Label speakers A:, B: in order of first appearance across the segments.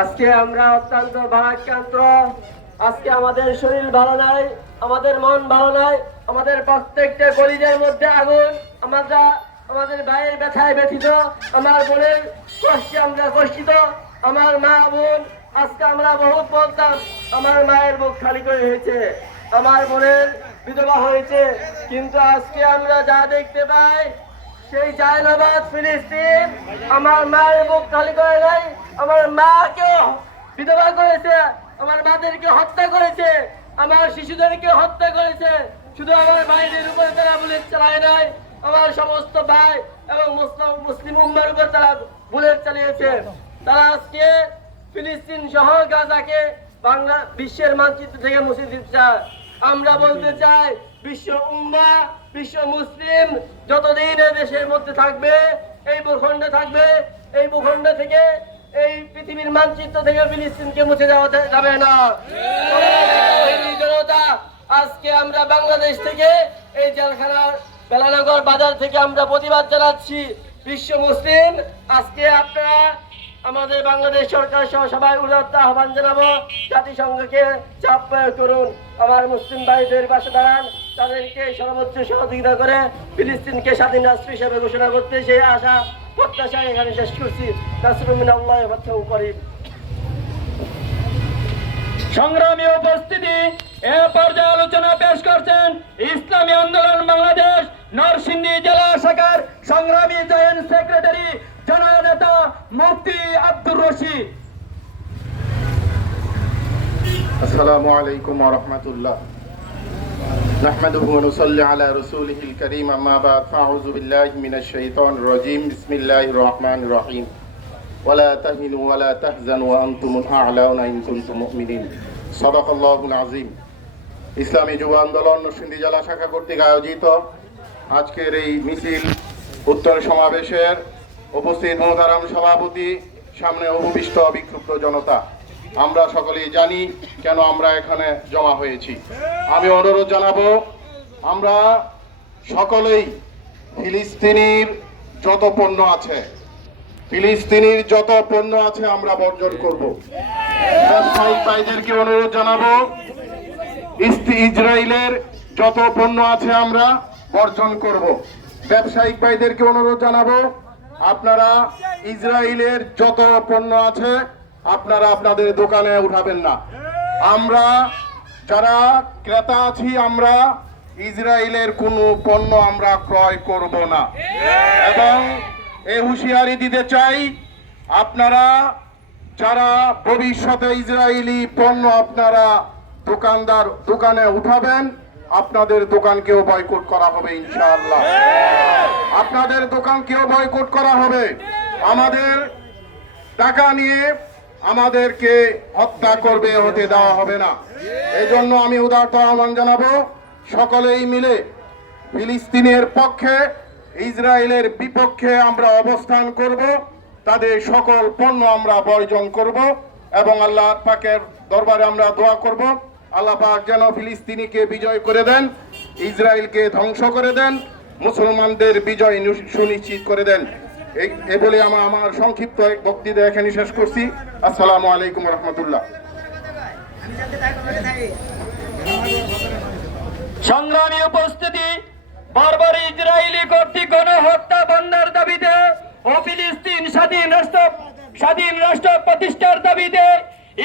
A: আজকে আমরা অত্যন্ত ভারাক্রান্ত। আজকে আমাদের শরীর ভালো নাই, আমাদের মন ভালো নাই, আমাদের প্রত্যেকটা মধ্যে আগুন, আমরা আমাদের ভাইয়ের ব্যথায় ব্যথিত, আমার বোনের কষ্টে আমরা কষ্টিত, আমার মা বোন, আজকে আমরা বহুত বলতাম, আমার মায়ের মুখ খালি করে হয়েছে, আমার বোনের বিধবা হয়েছে, কিন্তু আজকে আমরা যা দেখতে পাই সেই জায়নাবাদ ফিলিস্তিন আমার মায়ের মুখ খালি করে নাই, আমার মাকেও বিধবা করেছে, আমার মাদেরকে হত্যা করেছে, আমার শিশুদেরকে হত্যা করেছে। শুধু আমার ভাইদের উপর তারা বুলেট চালায় নাই, আমার সমস্ত ভাই এবং মুসলিম মুসলিম উম্মার উপর তারা বুলেট চালিয়েছে। তারা আজকে ফিলিস্তিন সহ গাজাকে বাংলা বিশ্বের মানচিত্র থেকে মুছে দিতে চায়। আমরা বলতে চাই, বিশ্ব উম্মা বিশ্ব মুসলিম যতদিন দেশের মধ্যে থাকবে, এই ভূখণ্ডে থাকবে, এই ভূখণ্ড থেকে, এই পৃথিবীর মানচিত্র থেকে ফিলিস্তিনকে মুছে দেওয়া যাবে না। জনতা, আজকে আমরা বাংলাদেশ থেকে এই জেলখানার বেলানগর বাজার থেকে আমরা প্রতিবাদ জানাচ্ছি। বিশ্ব মুসলিম, আজকে আপনারা আমাদের বাংলাদেশ সরকার সহ সবাই উদাত্ত আহ্বান জানাব। জাতিসংঘকে চাপ প্রয়োগ করুন। আমার মুসলিম ভাইদের পাশে দাঁড়ান। তাদেরকে সর্বোচ্চ সহযোগিতা করে ফিলিস্তিনকে স্বাধীন রাষ্ট্র হিসেবে ঘোষণা করতে সেই আশা প্রত্যাশা এখানে শেষ করছি।
B: সংগ্রামী উপস্থিতি এ পর্যায়ে আলোচনা পেশ করছেন ইসলামী আন্দোলন বাংলাদেশ নরসিংদী জেলা শাখার সংগ্রামী জয়েন্ট সেক্রেটারি জননেতা মুফতি আব্দুর রশিদ।
C: আসসালামু আলাইকুম রহমতুল্লাহ। نحمده ونصلي على رسوله الكريم أما بعد فأعوذ بالله من الشيطان الرجيم بسم الله الرحمن الرحيم ولا تهنوا ولا تحزنوا وأنتم الأعلون إن كنتم مؤمنين صدق الله العظيم ইসলামী যুব আন্দোলন নরসিংদী জেলা শাখা কর্তৃক আয়োজিত আজকের এই মিছিল উত্তর সমাবেশের উপস্থিত মহতারাম সভাপতি সামনে অভিষ্ট বিক্ষুব্ধ জনতা আমরা সকলেই জানি কেন আমরা এখানে জমা হয়েছি। আমি অনুরোধ জানাব, আমরা সকলেই ফিলিস্তিনির যত পণ্য আছে, ফিলিস্তিনির যত পণ্য আছে আমরা বর্জন করব। ব্যবসায়িক অনুরোধ জানাব ইসরায়েলের যত পণ্য আছে আমরা বর্জন করব। ব্যবসায়িক ভাইদেরকে অনুরোধ জানাব, আপনারা ইসরায়েলের যত পণ্য আছে আপনারা আপনাদের দোকানে উঠাবেন না। আমরা যারা ক্রেতা আছি, আমরা ইসরায়েলের কোনো পণ্য আমরা ক্রয় করব না। এবং এই হুঁশিয়ারি দিতে চাই, আপনারা যারা ভবিষ্যতে ইসরায়েলি পণ্য আপনারা দোকানদার দোকানে উঠাবেন, আপনাদের দোকানকেও বয়কট করা হবে, ইনশাআল্লাহ। আপনাদের দোকানকেও বয়কট করা হবে। আমাদের টাকা নিয়ে আমাদেরকে হত্যা করবে, হতে দেওয়া হবে না। এই জন্য আমি উদারত আহ্বান জানাব, সকলেই মিলে ফিলিস্তিনের পক্ষে, ইসরায়েলের বিপক্ষে আমরা অবস্থান করব, তাদের সকল পণ্য আমরা বর্জন করব, এবং আল্লাহ পাকের দরবারে আমরা দোয়া করব। আল্লাহ পাক যেন ফিলিস্তিনিকে বিজয় করে দেন, ইসরায়েলকে ধ্বংস করে দেন, মুসলমানদের বিজয় সুনিশ্চিত করে দেন। এ বলে আমার আমার সংক্ষিপ্ত বক্তৃতা এখানে শেষ করছি। আসসালামু আলাইকুম রহমতুল্লাহ।
B: সংগ্রামী উপস্থিতি, বারবার ইসরায়েলি কর্তৃক গণহত্যা বন্ধের দাবিতে ও ফিলিস্তিন স্বাধীন রাষ্ট্র স্বাধীন রাষ্ট্র প্রতিষ্ঠার দাবিতে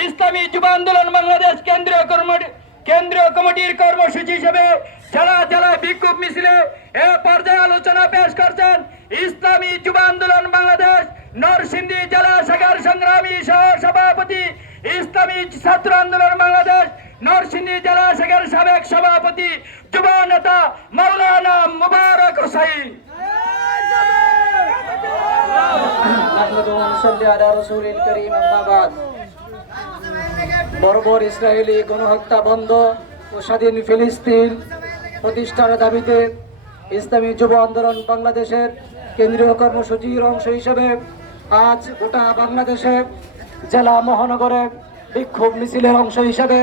B: ইসলামী যুব আন্দোলন বাংলাদেশ কেন্দ্রীয় কর্ম, কেন্দ্রীয় কমিটির কর্মসূচি হিসেবে জেলা জেলা বিক্ষোভ মিছিলে এ পর্যায়ে আলোচনা পেশ করছেন, ইসলামী যুব আন্দোলন বাংলাদেশ, নরসিংদী জেলা শাখার সংগ্রামী সহ সভাপতি ইসলামী ছাত্র আন্দোলন বাংলাদেশ, নরসিংদী জেলা শাখার সাবেক সভাপতি, যুব নেতা মৌলানা মুবারক হোসাইন।
D: বর্বর ইসরায়েলি গণহত্যা বন্ধ ও স্বাধীন ফিলিস্তিন প্রতিষ্ঠার দাবিতে ইসলামী যুব আন্দোলন বাংলাদেশের কেন্দ্রীয় কর্মসূচির অংশ হিসেবে আজ গোটা বাংলাদেশে জেলা মহানগরে বিক্ষোভ মিছিলের অংশ হিসেবে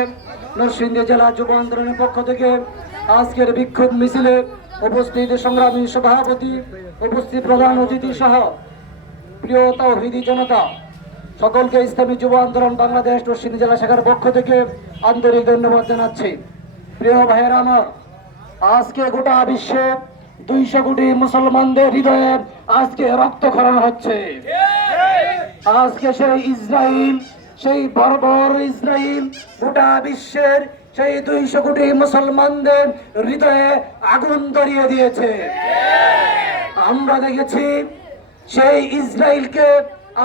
D: নরসিংদী জেলা যুব আন্দোলনের পক্ষ থেকে আজকের বিক্ষোভ মিছিলে উপস্থিত সংগ্রামী সভাপতি, উপস্থিত প্রধান অতিথি সহ প্রিয় তাওহিদি জনতা, সকলকে ইসলামী যুব আন্দোলন বাংলাদেশ পশ্চিমী জেলা শাখার পক্ষ থেকে আন্তরিক ধন্যবাদ জানাচ্ছি। প্রিয় ভাইয়েরা আমার আজকে গোটা বিশ্বে দুইশো কোটি মুসলমানদের হৃদয়ে আজকে রক্তক্ষরণ হচ্ছে। আজকে সেই ইসরায়েল সেই বর্বর ইসরায়েল গোটা বিশ্বের সেই দুইশো কোটি মুসলমানদের হৃদয়ে আগুন ধরিয়ে দিয়েছে। আমরা দেখেছি সেই ইসরায়েলকে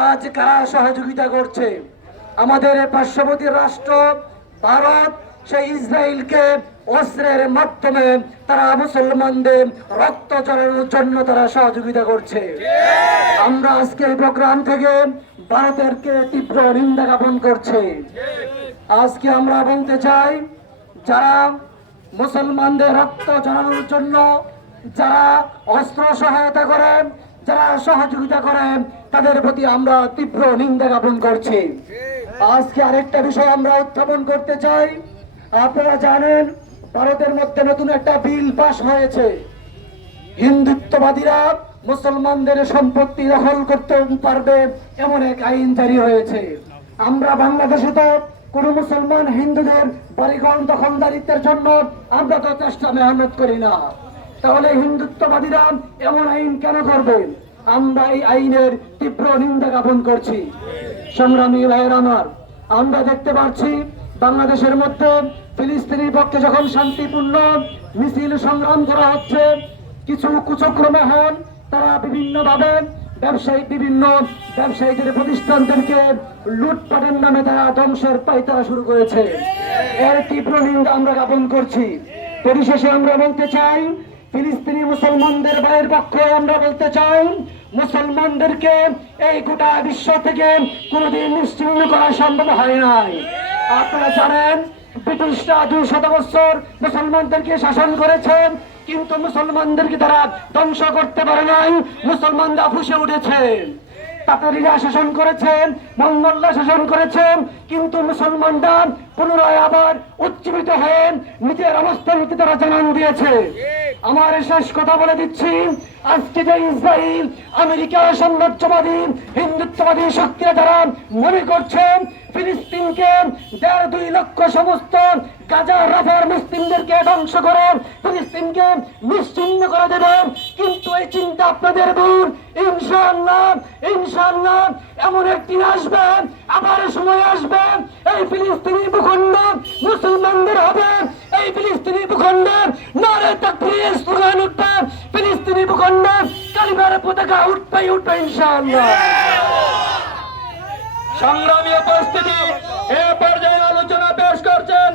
D: আজ কারা সহযোগিতা করছে? আমাদের পার্শ্ববর্তী রাষ্ট্র, ভারত সেই ইসরায়েলকে অস্ত্রের মাধ্যমে তারা মুসলমানদের রক্ত চড়ানোর জন্য তারা সহযোগিতা করছে। আমরা আজকে এই প্রোগ্রাম থেকে ভারতেরকে তীব্র নিন্দা জ্ঞাপন করছে। আজকে আমরা বলতে চাই, যারা মুসলমানদের রক্ত চড়ানোর জন্য যারা অস্ত্র সহায়তা করেন যারা সহযোগিতা করেন তাদের প্রতি আমরা তীব্র নিন্দা জ্ঞাপন করছি। আজকে আরেকটা বিষয় আমরা উত্থাপন করতে চাই আপনারা জানেন, ভারতের মধ্যে নতুন একটা বিল পাশ হয়েছে। হিন্দুত্ববাদীরা মুসলমানদের সম্পত্তি দখল করতে পারবে এমন এক আইন জারি হয়েছে। আমরা বাংলাদেশে তো কোন মুসলমান হিন্দুদের বাড়িঘর দখলদারিত্বের জন্য আমরা তো চেষ্টা মেহনত করি না। তাহলে হিন্দুত্ববাদীরা এমন আইন কেন করবে? আমরা এই আইনের তীব্র নিন্দা জ্ঞাপন করছি। সংগ্রামী ভাইয়ের আমার, আমরা দেখতে পাচ্ছি বাংলাদেশের মধ্যে ফিলিস্তিনির পক্ষে যখন শান্তিপূর্ণ মিছিল সংগ্রাম করা হচ্ছে, কিছু কুচক্রমে হন তারা বিভিন্ন ভাবে ব্যবসায়ী, বিভিন্ন ব্যবসায়ীদের প্রতিষ্ঠানদেরকে লুটপাটের নামে তারা ধ্বংসের পাইতারা শুরু করেছে। এর তীব্র নিন্দা আমরা জ্ঞাপন করছি। পরিশেষে আমরা বলতে চাই, ফিলিস্তিনি মুসলমানদের ভাইয়ের পক্ষে আমরা বলতে চাই, মুসলমানদেরকে এই গোটা বিশ্ব থেকে কোনোদিন নিশ্চিন্ন করা সম্ভব হয় নাই। আপনারা জানেন ব্রিটিশরা দুই শত বছর মুসলমানদেরকে শাসন করেছেন, কিন্তু মুসলমানদেরকে তারা ধ্বংস করতে পারে নাই, মুসলমানরা ফুসে উঠেছে তাতারিরা শাসন করেছেন, মঙ্গলরা শাসন করেছেন, কিন্তু মুসলমানরা পুনরায় আবার উজ্জীবিত হয়ে নিজের অবস্থানকে তারা জানান দিয়েছে। আমার শেষ কথা বলে দিচ্ছি। আজকে যে ইসরায়েল আমেরিকা সাম্রাজ্যবাদী, হিন্দুত্ববাদী শক্তিরা যারা মনে করছেন, ফিলিস্তিনকে দেড় দুই লক্ষ সমস্ত গাজা, রাফার মুসলিমদেরকে ধ্বংস করে ফিলিস্তিনকে নিশ্চিন্ন করে দেবে। কিন্তু এই চিন্তা আপনাদের দূর। ইনশাআল্লাহ ইনশাআল্লাহ, এমন একদিন আসবে, আবার সময় আসবে। এই ফিলিস্তিনি ভূখণ্ড, মুসলমানদের হবে। এই ফিলিস্তিনি ভূখণ্ডে, নারে তাকবীর উঠবে। ফিলিস্তিনি ভূখণ্ডে, কালিমার পতাকা উঠবে উঠবে ইনশাআল্লাহ।
E: সংগ্রামী উপস্থিতি, এ পর্যায়ে আলোচনা পেশ করছেন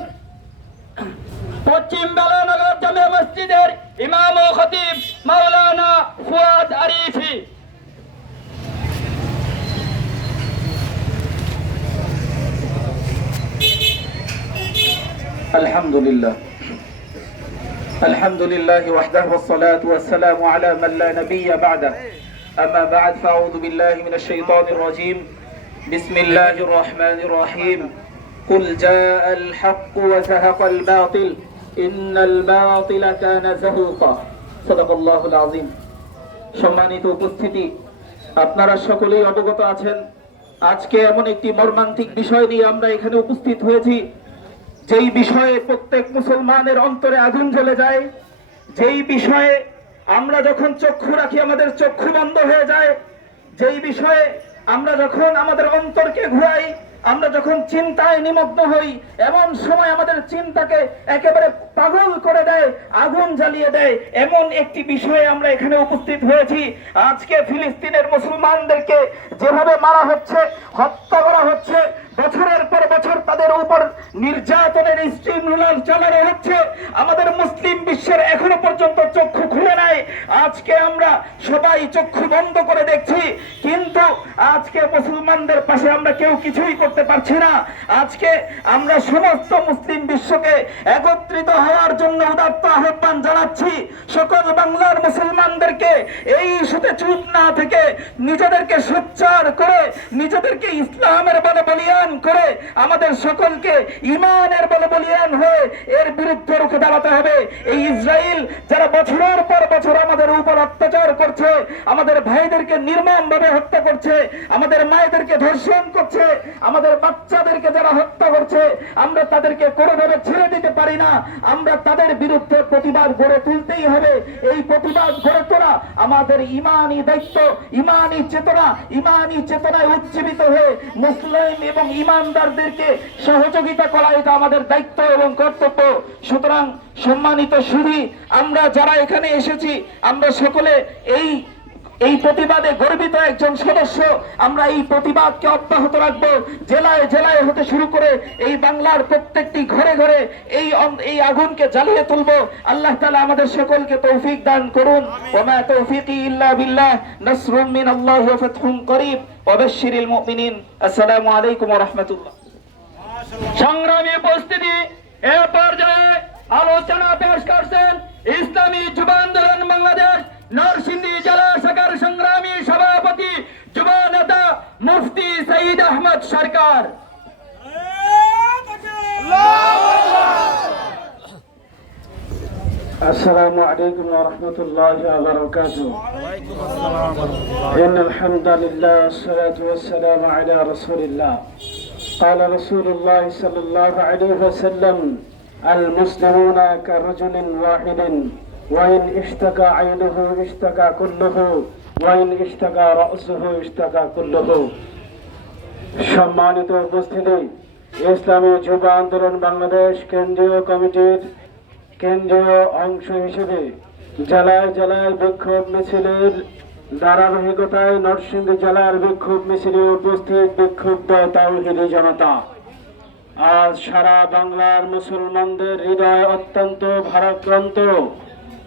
E: পশ্চিম বেলানগর জামে মসজিদের ইমাম ও খতিব মাওলানা ফুয়াদ আরিফি।
B: الحمد لله الحمد لله وحده والصلاة والسلام على من لا نبي بعده أما بعد فأعوذ بالله من الشيطان الرجيم بسم الله الرحمن الرحيم قل جاء الحق وزهق الباطل إن الباطل كان زهوقا صدق الله العظيم সম্মানিত উপস্থিতি আপনারা সকলেই অবগত আছেন আজকে এমন একটি মর্মান্তিক বিষয় নিয়ে আমরা এখানে উপস্থিত হয়েছি যেই বিষয়ে প্রত্যেক মুসলমানের অন্তরে আগুন জ্বলে যায়, যেই বিষয়ে আমরা যখন চক্ষু রাখি আমাদের চক্ষু বন্ধ হয়ে যায়, যেই বিষয়ে আমরা যখন আমাদের অন্তরকে ঘুরাই, আমরা যখন চিন্তায় নিমগ্ন হই, এমন সময় আমাদের চিন্তাকে একেবারে পাগল করে দেয়, আগুন জ্বালিয়ে দেয়। এমন একটি বিষয়ে আমরা এখানে উপস্থিত হয়েছি। আজকে ফিলিস্তিনের মুসলমানদেরকে যেভাবে মারা হচ্ছে, হত্যা করা হচ্ছে বছরের পর বছর তাদের উপর নির্যাতনের স্ট্রিম রুলার চালানো হচ্ছে। আমাদের মুসলিম বিশ্বের এখনও পর্যন্ত চক্ষু খুলে নাই। আজকে আমরা সবাই চক্ষু বন্ধ করে দেখছি। কিন্তু আজকে মুসলমানদের পাশে আমরা কেউ কিছুই করতে পারছি না। আজকে আমরা সমস্ত মুসলিম বিশ্বকে একত্রিত হওয়ার জন্য উদাত্ত আহ্বান জানাচ্ছি। সকল বাংলার মুসলমানদেরকে এই ইস্যুতে চুপ না থেকে নিজেদেরকে সোচ্চার করে নিজেদেরকে ইসলামের বলে বলিয়ান করে আমাদের সকলকে ইমানের বলে বলিয়ান হয়ে এর বিরুদ্ধে রুখে দাঁড়াতে হবে। এই ইসরায়েল যারা বছরের পর বছর আমাদের উপর অত্যাচার করছে, আমাদের ভাইদেরকে নির্মম ভাবে হত্যা করছে, আমাদের মায়েদেরকে ধর্ষণ করছে, আমাদের বাচ্চাদেরকে যারা হত্যা করছে, আমরা তাদেরকে কোনোভাবে ছেড়ে দিতে পারি না। আমরা তাদের বিরুদ্ধে প্রতিবাদ গড়ে তুলতেই হবে। এই প্রতিবাদ গড়ে তোলা আমাদের ইমানি দায়িত্ব ইমানি চেতনা ইমানি চেতনায় উজ্জীবিত হয়ে মুসলিম এবং ইমানদারদেরকে সহযোগিতা করা এটা আমাদের দায়িত্ব এবং কর্তব্য। সুতরাং সম্মানিত সুধী, আমরা যারা এখানে এসেছি, আমরা সকলে এই এই প্রতিবাদে গর্বিত একজন সদস্য। আমরা এই প্রতিবাদকে অব্যাহত রাখব। জেলায় জেলায় হতে শুরু করে এই বাংলার প্রত্যেকটি ঘরে ঘরে এই এই আগুনকে জ্বালিয়ে তুলবো। আল্লাহ তাআলা আমাদের সকলকে তৌফিক দান করুন। ওমা তৌফিকি ইল্লা বিল্লাহ। নাসরুম মিনাল্লাহি ওয়া ফাতহুন করিব ওয়া মুমিনিন। আসসালামু আলাইকুম ওয়া রাহমাতুল্লাহ।
F: সংগ্রামী উপস্থিতি, এ পর্যায়ে আলোচনা পেশ করছেন ইসলামী যুব আন্দোলন বাংলাদেশ নরসিংদী জেলা শাখার সংগ্রামী সভাপতি যুব নেতা মুফতি সঈদ আহমদ সরকার
G: السلام عليكم ورحمة الله وبركاته إن الحمد لله والصلاة والسلام على رسول الله قال رسول الله صلى الله عليه وسلم المسلمون كرجل واحد ওয়াইন ইশতাকা আইনুহু ইশতাকা কুল্লুহু ওয়াইন ইশতাকা রসুহু ইশতাকা কুল্লুহু সম্মানিত উপস্থিতি, ইসলামী যুব আন্দোলন বাংলাদেশ কেন্দ্রীয় কমিটির কেন্দ্রীয় অংশ হিসেবে জেলায় জেলায় বিক্ষোভ মিছিলের ধারাবাহিকতায় নরসিংদী জেলার বিক্ষোভ মিছিলে উপস্থিত বিক্ষুব্ধ তাওহিদি জনতা। আজ সারা বাংলার মুসলমানদের হৃদয় অত্যন্ত ভারাক্রান্ত।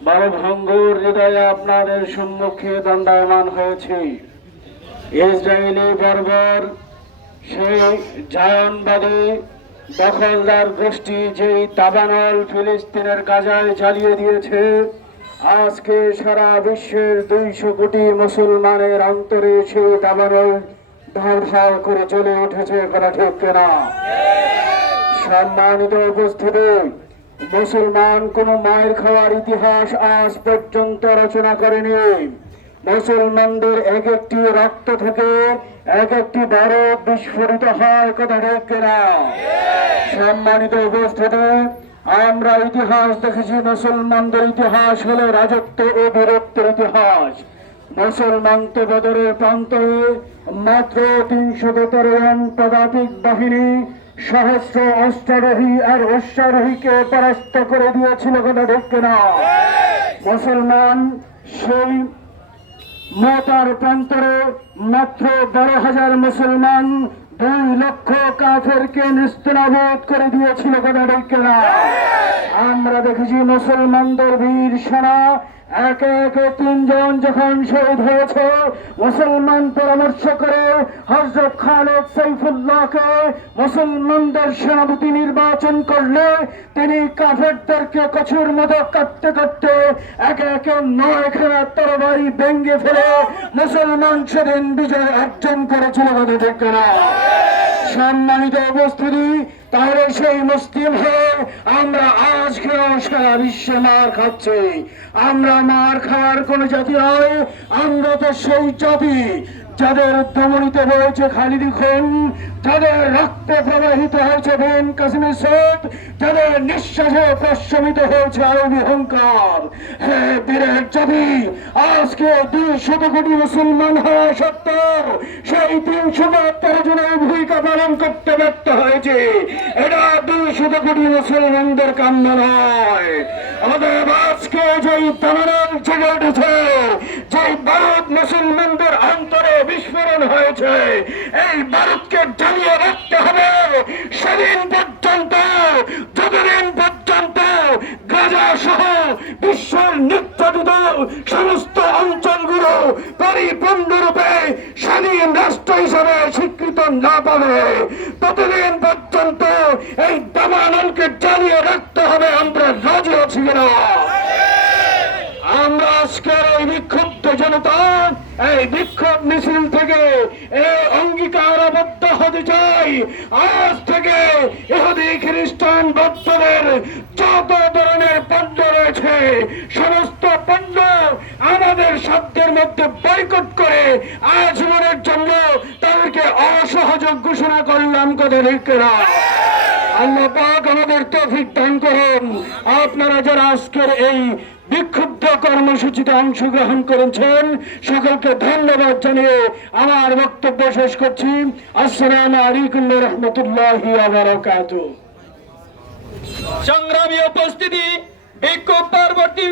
G: ভাবভঙ্গুর হৃদয়ে আপনাদের সম্মুখে দণ্ডায়মান হয়েছে। ইসরায়েলি বর্বর, সেই জায়নবাদী দখলদার গোষ্ঠী যেই তাবানল ফিলিস্তিনের গাজায় জ্বালিয়ে দিয়েছে, আজকে সারা বিশ্বের দুইশো কোটি মুসলমানের অন্তরে সেই ঢাল ঢাল করে জ্বলে উঠেছে করা ঠিক কেনা? সম্মানিত উপস্থিতি মুসলমান কোন মায়ের খাওয়ার ইতিহাস আজ পর্যন্ত রচনা করেনি। মুসলমানদের এক একটি রক্ত থেকে এক একটি ভারত বিস্ফোরিত হয়, কথা ঠিক না সম্মানিত উপস্থিতি, আমরা ইতিহাস দেখেছি, মুসলমানদের ইতিহাস হলো রাজত্ব ও বীরত্বের ইতিহাস। মুসলমান তো বদরের প্রান্তে মাত্র তিনশো তেরো পদাতিক বাহিনী সহস্র অষ্টারোহী আর অশ্বারোহীকে পরাস্ত করে দিয়েছিল কথা ঠিক না মুসলমান সেই মোতার প্রান্তরে মাত্র বারো হাজার মুসলমান দুই লক্ষ কাফেরকে নিস্তনাবোধ করে দিয়েছিল কথা ঠিক না আমরা দেখেছি মুসলমানদের বীর সেনা একে একে তিনজন যখন শহীদ হয়েছে, মুসলমান পরামর্শ করে হজরত খালেদ সাইফুল্লাহকে মুসলমানদের সেনাপতি নির্বাচন করলে তিনি কাফেরদেরকে কচুর মতো কাটতে কাটতে একে একে নয় খেলা তরবারি ভেঙ্গে ফেলে মুসলমান সেদিন বিজয় অর্জন করেছিল বলে ঠিক সম্মানিত উপস্থিতি, তাহলে সেই মুসলিম হয়ে আমরা আজকে সারা বিশ্বে মার খাচ্ছি। আমরা মার খাওয়ার কোন জাতি হয় আমরা তো সেই জাতি যাদের দমনিত হয়েছে খালিদি খুন, যাদের রক্তে প্রবাহিত হয়েছে বেন কাশ্মীর সৈদ যাদের নিঃশ্বাসে প্রশমিত হয়েছে আরবি অহংকার হে বীরের জাতি আজকে দুই শত কোটি মুসলমান হওয়া সত্ত্বেও সেই তিনশো তেরো জনের ভূমিকা পালন করতে ব্যর্থ হয়েছে। এটা দুই শত কোটি মুসলমানদের কাম্য নয়। আমাদের আজকে যেই দানব জেগে উঠেছে, যেই ভারত অন্তরে বিস্ফোরণ হয়েছে। এই ভারতকে জ্বালিয়ে রাখতে হবে। সেদিন পর্যন্ত, যতদিন পর্যন্ত গাজা সহ বিশ্বের নির্যাতিত সমস্ত অঞ্চলগুলো পরিপূর্ণরূপে স্বাধীন রাষ্ট্র হিসেবে স্বীকৃত না পাবে, ততদিন পর্যন্ত এই দাবানলকে জ্বালিয়ে রাখতে হবে। আমরা রাজি আছি কিনা? আমরা আজকের এই বিক্ষুব্ধ জনতা এই বিক্ষোভ মিছিল থেকে এই অঙ্গীকার আবদ্ধ হতে চাই। আজ থেকে ইহুদি খ্রিস্টান ভক্তদের যত ধরনের পণ্য রয়েছে, সমস্ত পণ্য আমাদের সাধ্যের মধ্যে বয়কট করে আজীবনের জন্য তাদেরকে অসহযোগ ঘোষণা করলাম কদালিকেরা আল্লাহ পাক আমাদের তৌফিক দান করুন। আপনারা যারা আজকের এই বিক্ষুব্ধ কর্মসূচিতে অংশগ্রহণ করেছেন। সকলকে ধন্যবাদ জানিয়ে আমার বক্তব্য শেষ করছি। আসসালামু আলাইকুম রহমতুল্লাহি বারাকাতুহু।
H: সংগ্রামী উপস্থিতি, বিক্ষোভ পরবর্তী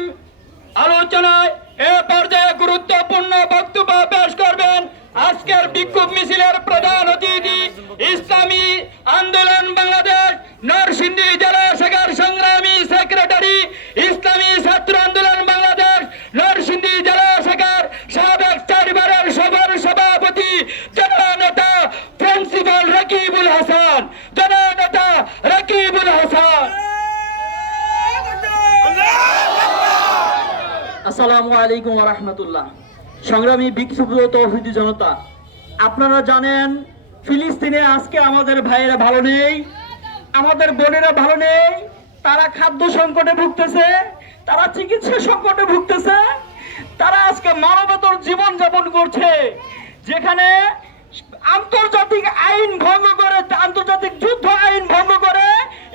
H: আলোচনায় এ পর্যায়ে গুরুত্বপূর্ণ বক্তব্য পেশ করবেন আজকের বিক্ষোভ মিছিলের প্রধান অতিথি ইসলামী আন্দোলন বাংলাদেশ নরসিংদী জেলা শাখার সংগ্রামী সেক্রেটারি ইসলামী ছাত্র আন্দোলন বাংলাদেশ নরসিংদী জেলা শাখার সাবেক চারবারের সভার সভাপতি জননেতা প্রিন্সিপাল রকিবুল হাসান জননেতা রকিবুল হাসান
B: আসসালামু আলাইকুম রহমতুল্লাহ। সংগ্রামী বিক্ষুব্ধ তৌহিদি জনতা, আপনারা জানেন ফিলিস্তিনে আজকে আমাদের ভাইয়েরা ভালো নেই, আমাদের বোনেরা ভালো নেই, তারা খাদ্য সংকটে ভুগতেছে, তারা চিকিৎসা সংকটে ভুগতেছে, তারা আজকে মানবতর জীবন যাপন করছে, যেখানে আন্তর্জাতিক আইন ভঙ্গ করে, আন্তর্জাতিক যুদ্ধ আইন ভঙ্গ করে,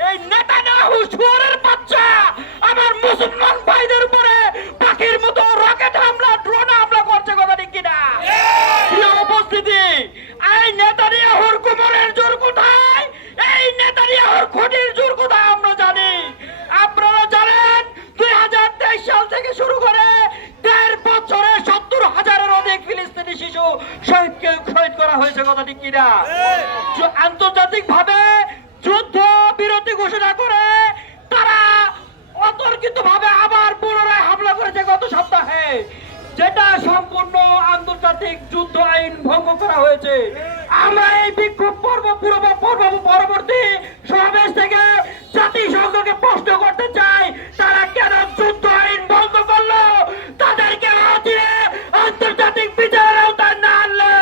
B: এই নেতানিয়াহু শুয়োরের বাচ্চা, আমার মুসলমান ভাইদের উপরে উপস্থিতি এই নেতানিয়াহুর কোমরের জোর কোথায়? এই নেতানিয়াহুর খুঁটির জোর কোথায় আমরা জানি। আপনারা জানেন দুই হাজার তেইশ সাল থেকে শুরু করে দেড় বছরে সত্তর হাজারের অধিক ফিলিস্তিনি শিশু শহীদকে শহীদ করা হয়েছে কথা ঠিক কিনা? আন্তর্জাতিক ভাবে যুদ্ধ বিরতি ঘোষণা করে তারা অতর্কিত ভাবে আবার পুনরায় হামলা করেছে গত সপ্তাহে। যেটা সম্পূর্ণ আন্তর্জাতিক যুদ্ধ আইন ভঙ্গ করা হয়েছে। আমরা এই বিক্ষোভ পর্ব পূর্ব, পর্ব, পরবর্তী সমাবেশ থেকে জাতিসংঘকে প্রশ্ন করতে চাই, তারা কেন যুদ্ধ আইন ভঙ্গ করল? তাদেরকে অচিরে আন্তর্জাতিক বিচারের আওতায় না আনলে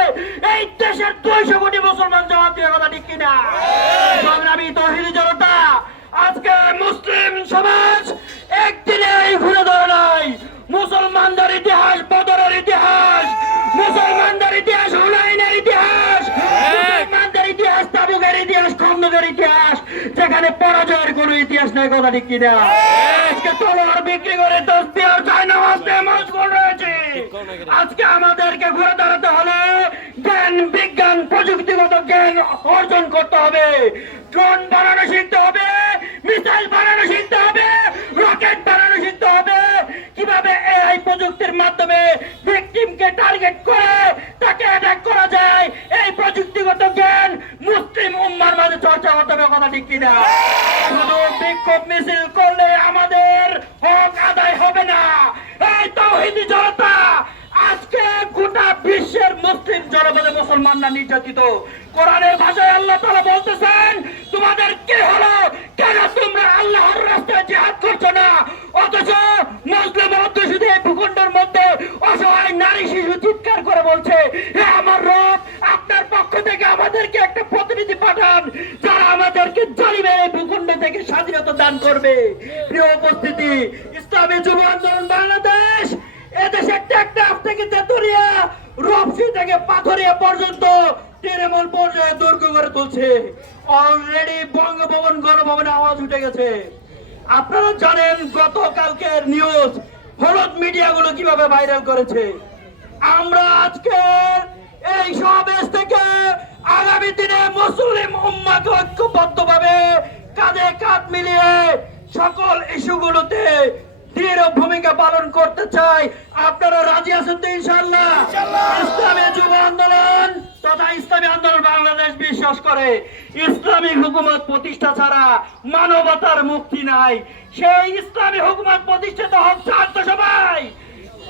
B: এই দেশের দুইশো কোটি মুসলমান জবাব দিয়ে কথা ঠিক কিনা? সংগ্রামী তহিদি জনতা, আজকে মুসলিম সমাজ একদিনেই ঘুরে ধরে নাই। মুসলমানদের ইতিহাস বদরের ইতিহাস মুসলমানদের ইতিহাস হুনাইনের ইতিহাস মুসলমানদের ইতিহাস তাবুকের ইতিহাস খন্দকের ইতিহাস যেখানে পরাজয়ের কোনো ইতিহাস নাই কথা ঠিক কিনা? আজকে তলোয়ার বিক্রি করে তসবি আর চায় নামাজ মশগুল রয়েছে। আজকে আমাদেরকে ঘুরে দাঁড়াতে হলে জ্ঞান বিজ্ঞান প্রযুক্তিগত জ্ঞান অর্জন করতে হবে। ড্রোন বানানো শিখতে হবে মিসাইল বানানো শিখতে হবে রকেট বানানো শিখতে হবে। কীভাবে এআই প্রযুক্তির মাধ্যমে ভিকটিমকে টার্গেট করে, তাকে অ্যাটাক করা যায়, এই প্রযুক্তিগত জ্ঞান মুসলিম উম্মার মাঝে চর্চা করতে হবে কথা ঠিক কিনা? শুধু বিক্ষোভ মিছিল করলে আমাদের হক আদায় হবে না। এই তৌহিদি জনতা, আজকে গোটা বিশ্বের মুসলিম জনপদে মুসলমানরা নির্যাতিত। কোরআনের ভাষায় আল্লাহ তাআলা বলতেছেন, তোমাদের কি হলো? কেন তোমরা আল্লাহর রাস্তায় জিহাদ করছ না? অথচ মুসলিম অধ্যুষিত ভূখণ্ডের মধ্যে অসহায় নারী শিশু চিৎকার করে বলছে, হে আমার রব, আপনার পক্ষ থেকে আমাদেরকে একটা প্রতিনিধি পাঠান, যারা আমাদেরকে এই ভূখণ্ড থেকে স্বাধীনতা দান করবে। প্রিয় উপস্থিতি, ইসলামী যুব আন্দোলন বাংলাদেশ, এদেশে টেকনাফ থেকে তেতুরিয়া রপসি থেকে পাথরিয়া পর্যন্ত তৃণমূল পর্যায়ে দুর্গ করে তুলছে। অলরেডি বঙ্গভবন, গণভবনে আওয়াজ উঠে গেছে। আপনারা জানেন গতকালকের নিউজ হলুদ মিডিয়াগুলো কীভাবে ভাইরাল করেছে। আমরা আজকে এই সমাবেশ থেকে আগামী দিনে মুসলিম উম্মাকে ঐক্যবদ্ধভাবে কাঁধে কাঁধ মিলিয়ে সকল ইস্যুগুলোতে দৃঢ় ভূমিকা পালন করতে চাই। আপনারা রাজি আছেন তো ইনশাল্লাহ ইসলামী যুব আন্দোলন তথা ইসলামী আন্দোলন বাংলাদেশ বিশ্বাস করে। ইসলামী হুকুমত প্রতিষ্ঠা ছাড়া মানবতার মুক্তি নাই। সেই ইসলামী হুকুমত প্রতিষ্ঠিত হোক চান তো সবাই।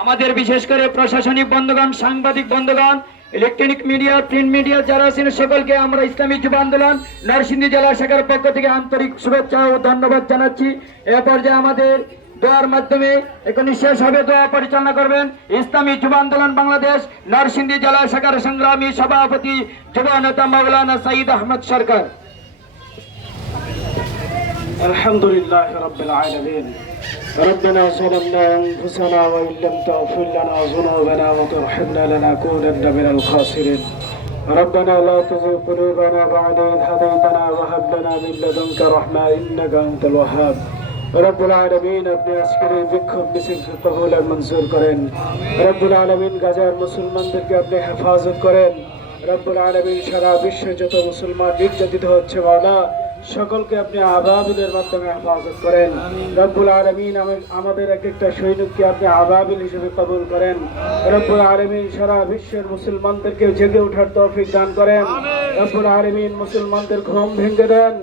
B: আমাদের বিশেষ করে প্রশাসনিক বন্ধগণ, সাংবাদিক বন্ধগণ ইলেকট্রনিক মিডিয়া প্রিন্ট মিডিয়া যারা আছেন, সকলকে আমরা ইসলামী যুব আন্দোলন, নরসিংদী জেলা শাখার পক্ষ থেকে আন্তরিক শুভেচ্ছা ও ধন্যবাদ জানাচ্ছি। এ পর্যায়ে আমাদের দোয়ার মাধ্যমে এখনই শেষ হবে দোয়া পরিচালনা করবেন ইসলামী যুব আন্দোলন বাংলাদেশ, নরসিংদী জেলা শাখার সংগ্রামী সভাপতি যুব নেতা মৌলানা সাঈদ আহমদ সরকার।
G: আলহামদুলিল্লাহ ربنا ظلمنا أنفسنا وإن لم تغفر لنا ذنوبنا وترحمنا لنكونن من الخاسرين ربنا لا تزغ قلوبنا بعد إذ هديتنا وهب لنا من لدنك رحمة إنك أنت الوهاب রব্বুল আলমিন আপনি আজকের এই বিক্ষোভ মিছিলকে কবুল আর মঞ্জুর করেন রব্বুল আলমিন গাজার মুসলমানদেরকে আপনি হেফাজত করেন রব্বুল আলমিন সারা বিশ্বে যত মুসলমান নির্যাতিত হচ্ছে মাওলা সকলকে আপনি আবাবিলের মাধ্যমে হেফাজত করেন। রব্বুল আলমিন আমাদের এক একটা সৈনিককে আপনি আবাবিল হিসেবে কবুল করেন। রব্বুল আলমিন সারা বিশ্বের মুসলমানদেরকে জেগে ওঠার তৌফিক দান করেন। রব্বুল আলমিন মুসলমানদের ঘুম ভেঙে দেন।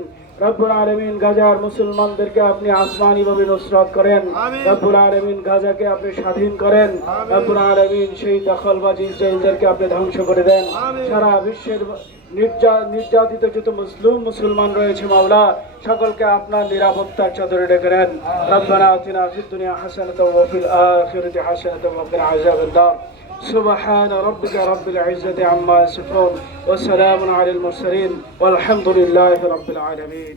G: রব্বুল আলমিন গাজার মুসলমানদেরকে আপনি আসমানি ভাবে নুসরত করেন। রব্বুল আলমিন গাজাকে আপনি স্বাধীন করেন। রব্বুল আলমিন সেই দখলবাজি ইসরায়েলদেরকে আপনি ধ্বংস করে দেন। সারা বিশ্বের নির্যাতিত যত মুসলিম মুসলমান রয়েছে মাওলা সকলকে আপনার নিরাপত্তার চাদরে ডেকে নেন রব্বানা আতিনা ফিদ দুনিয়া হাসানাতাও ওয়া ফিল আখিরাতি হাসানাতাও ওয়া কিনা আযাবান নার سبحان ربك رب العزة عما يصفون وسلام على المرسلين والحمد لله رب العالمين